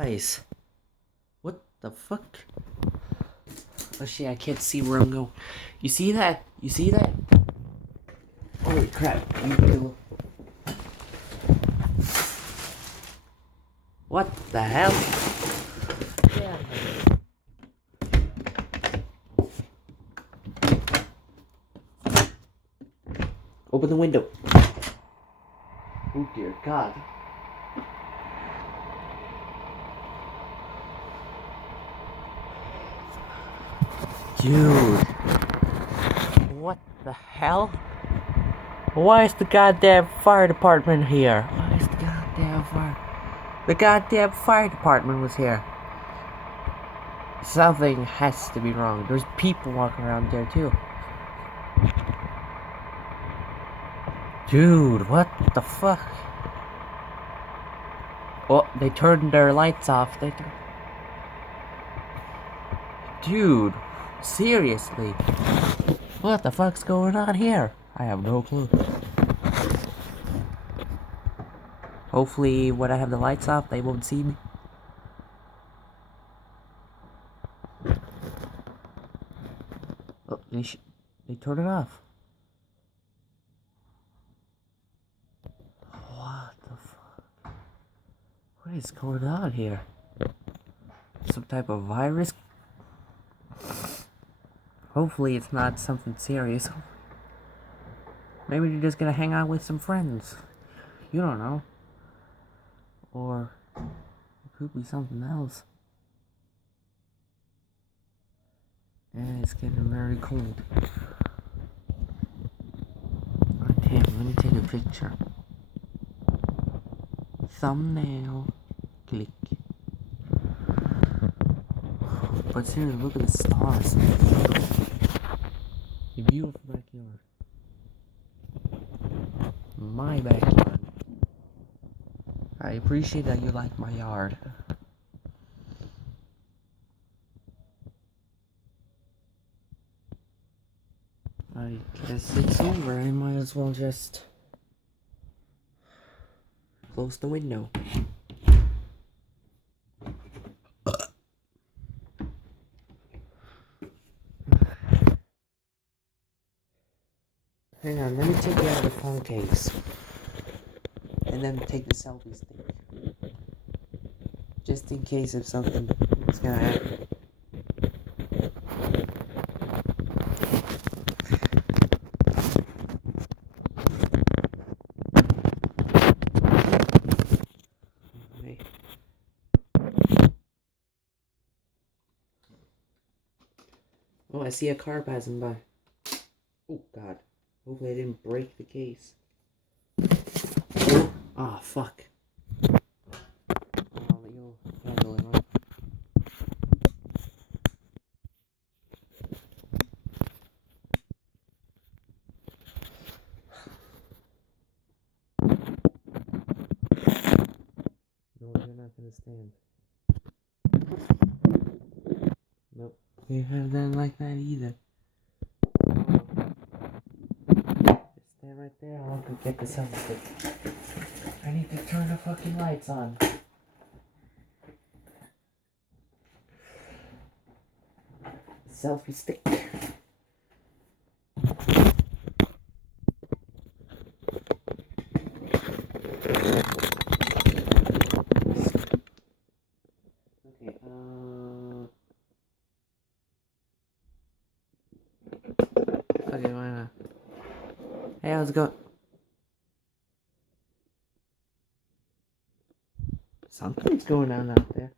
Guys, what the fuck? Oh shit, I can't see where I'm going. You see that? You see that? Holy crap. What the hell? Yeah. Open the window. Oh dear God. Dude. What the hell? Why is the goddamn fire department here? Why is the goddamn fire... The goddamn fire department was here. Something has to be wrong. There's people walking around there too. Dude, what the fuck? Oh, they turned their lights off. Dude, seriously? What the fuck's going on here? I have no clue. Hopefully, when I have the lights off, they won't see me. Oh, they turned it off. What the fuck? What is going on here? Some type of virus? Hopefully it's not something serious. Maybe you're just gonna hang out with some friends. You don't know. Or it could be something else. And it's getting very cold. Oh, damn, let me take a picture. Thumbnail. Click. But seriously, look at the stars. A beautiful backyard. My backyard. I appreciate that you like my yard. I guess it's over. I might as well just close the window. Hang on, let me take it out of the phone case. And then take the selfie stick. Just in case if something is gonna happen. Okay. Oh, I see a car passing by. Oh, God. Hopefully I didn't break the case. Oh, fuck. Oh, you'll handle it, huh? No, you're not gonna stand. Nope. You have done like that either. Just stand right there. I'll go get the selfie stick. I need to turn the fucking lights on. Selfie stick. Okay, okay, why not? Hey, how's it going? Something's going on out there.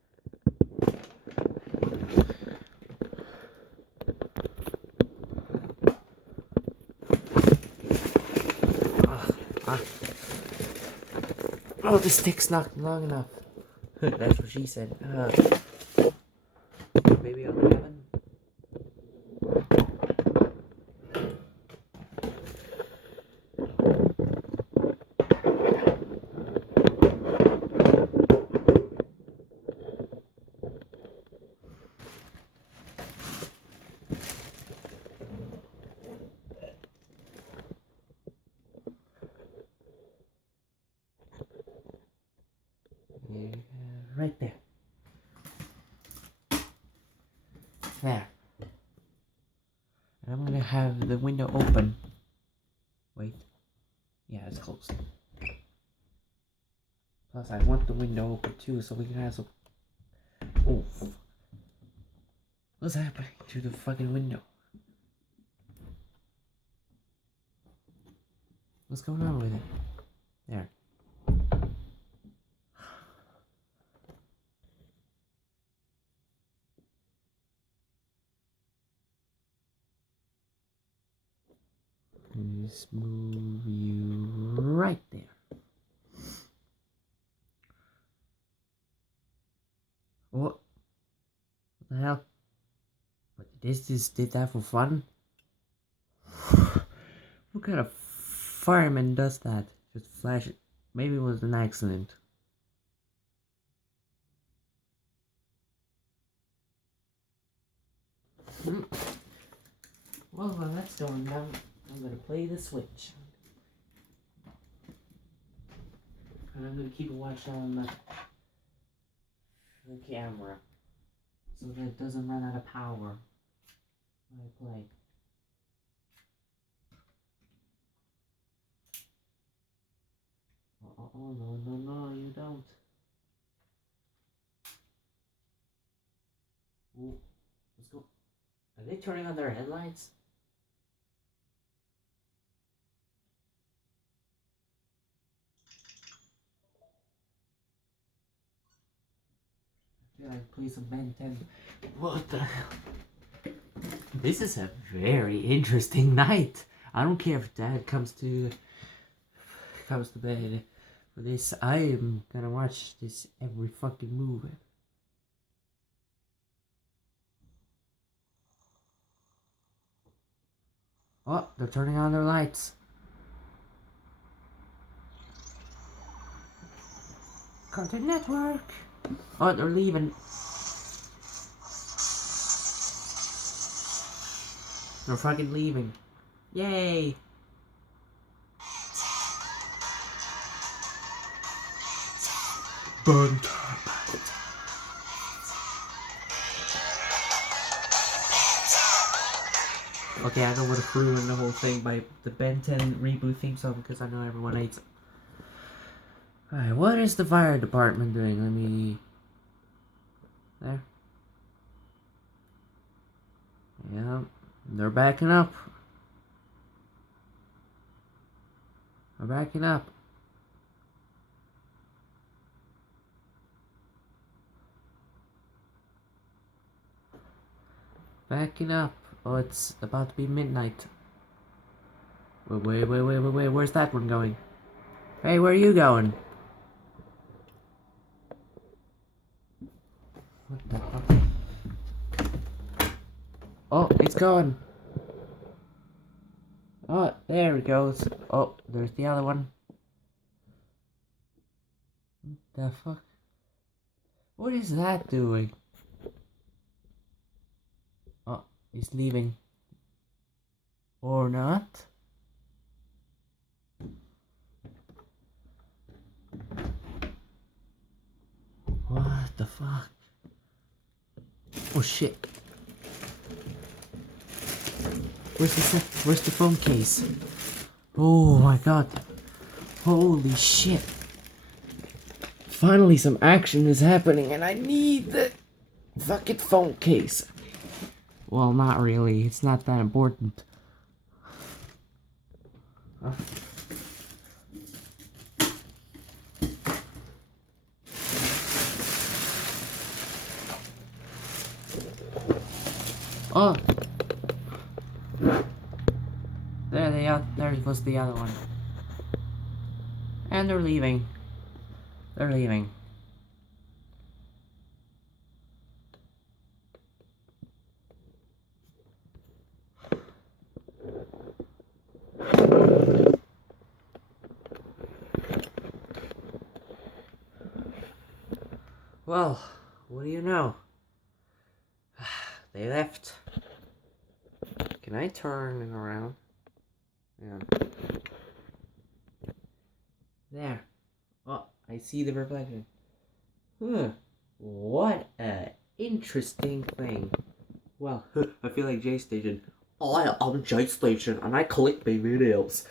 Oh, the stick's not long enough. That's what she said. Maybe on the oven. Yeah, right there. There. And I'm gonna have the window open. Wait. Yeah, it's closed. Plus, I want the window open too, so we can have some. Oh. What's happening to the fucking window? What's going on with it? There. Just move you right there. What the hell? What, this just did that for fun? What kind of fireman does that? Just flash it. Maybe it was an accident. Well, while that's going down, I'm gonna play the Switch. And I'm gonna keep a watch on the camera so that it doesn't run out of power when I play. Oh, no, you don't. Ooh, let's go. Are they turning on their headlights? I feel like play some Ben 10. What the hell? This is a very interesting night. I don't care if Dad comes to bed for this. I am gonna watch this every fucking movie. Oh, they're turning on their lights. Cartoon Network. Oh, they're leaving. They're fucking leaving. Yay! Burnt. Okay, I don't want to ruin the whole thing by the Ben 10 reboot theme song because I know everyone hates it. Alright, what is the fire department doing? Let me... There. Yeah, they're backing up. They're backing up. Backing up. Oh, it's about to be midnight. Wait, where's that one going? Hey, where are you going? What the fuck? Oh, it's gone. Oh, there it goes. Oh, there's the other one. What the fuck? What is that doing? Oh, he's leaving. Or not? What the fuck? Oh shit. Where's the phone case? Oh my god. Holy shit. Finally some action is happening and I need the fucking phone case. Well, not really. It's not that important. Huh? Oh! There they are. There was the other one. And they're leaving. They're leaving. Well, what do you know? They left. Can I turn it around? Yeah. There. Oh, I see the reflection. Huh. What a interesting thing. Wow. Wow, I feel like J Station. I'm J Station and I click my videos.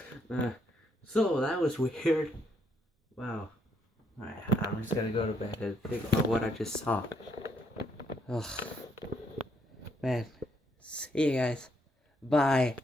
So that was weird. Wow. Alright, I'm just gonna go to bed and think about what I just saw. Ugh. Man. See you guys. Bye.